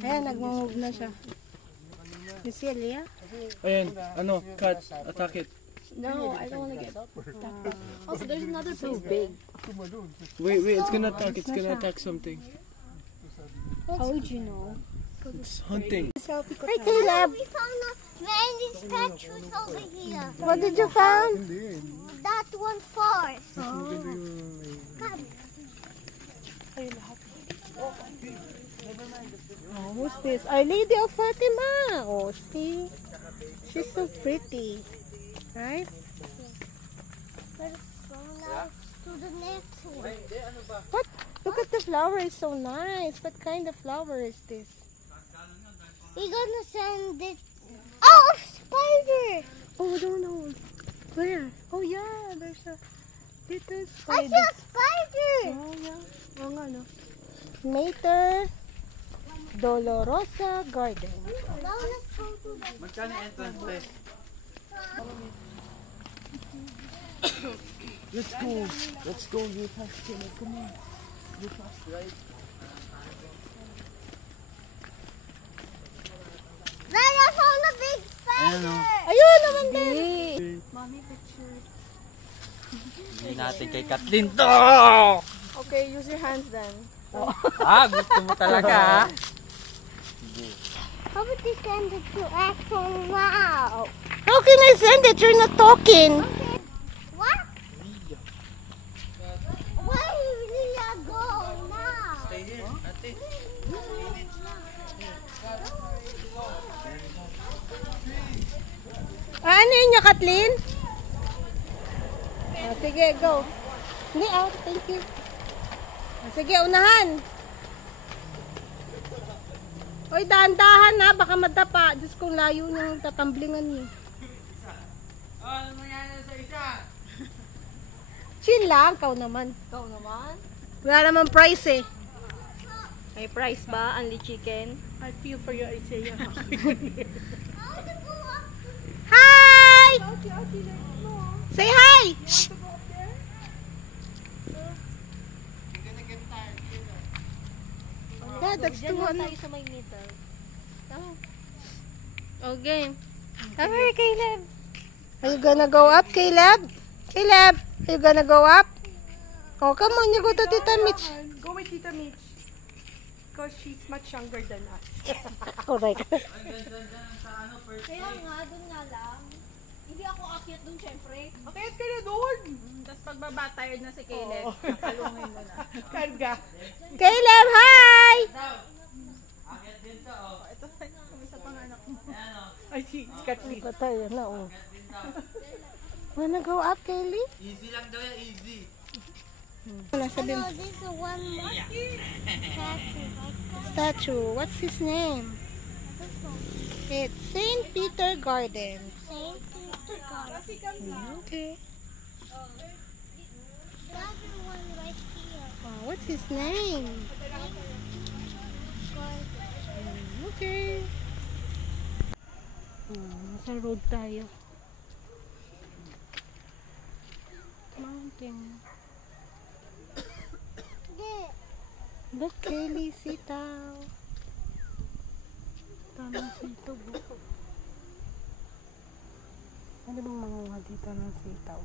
Ayan, nag-move na siya. You see, Leah? Ayan, ano, cat, attack it. No, I don't want to get attacked. Also, there's another place big. Wait, it's gonna attack something. How would you know? It's hunting. Hi, Caleb. We found many statues over here. What did you find? That one first. God. Oh, who's this? Our Lady of Fatima. Oh, see? She's so pretty. Right? Let's go now to the next one. What? Look at the flower. It's so nice. What kind of flower is this? We're gonna send it. Oh, a spider! Oh, no. Where? Oh, yeah. There's a little I spider. see a spider! Oh, yeah. Oh, nga, no. Mater Dolorosa Garden. Now let's go to the Magkano entrance list? Let's go, you fast, come on. You fast, right? Then I found a big spider! Ayun naman din. Mommy picture. Hindi natin kay Kathleen to! Okay, use your hands then. Gusto mo talaga ha? How would you send it to Axel now? How can I send it? You're not talking. Okay. What? Where did Leah go now? Stay here, ate. Ano yun niya, Kathleen? Sige, go. Hindi, thank you. Sige, unahan. Oy, dahan-dahan ha, baka madapa. Diyos kong layo niyang tatamblingan niyo. Ano nangyari sa isa? Chill lang, kau naman. Ikaw naman? Wala naman price eh. May price ba? Only chicken? I feel for you, Isaiah. Hi! Say hi! Shh! Yeah, that's the Diyan lang one. tayo sa may middle. Tama. Okay. Come Caleb. Are you gonna go up, Caleb? Caleb, are you gonna go up? Oh, come on, you go to Tita Mitch. Go with Tita Mitch. Because she's much younger than us. Correct. Kaya nga, dun nga lang. Hindi ako akyat dun, syempre. Bakit ka na doon? Tapos pagbaba, tired na si Caleb. Nakalungin mo na. Karga. Caleb, hi! Akit din to oh. Ito, kumisa pang anak mo. Ayan oh. Ay, si Kathleen. Patay na, oh. Akit din to. Wanna go up, Kaylee? Easy lang daw yan, easy. Sabi mo. No, this is one more statue. Statue. What's his name? This one. It's Saint Peter Garden. Saint Peter God. Okay. The other one right here. What's his name? God. Okay. Nasa road tayo. Mountain. There. Look, Kaylee, sitaw. Tamang sitaw. Ano bang manguha dito ng sitaw?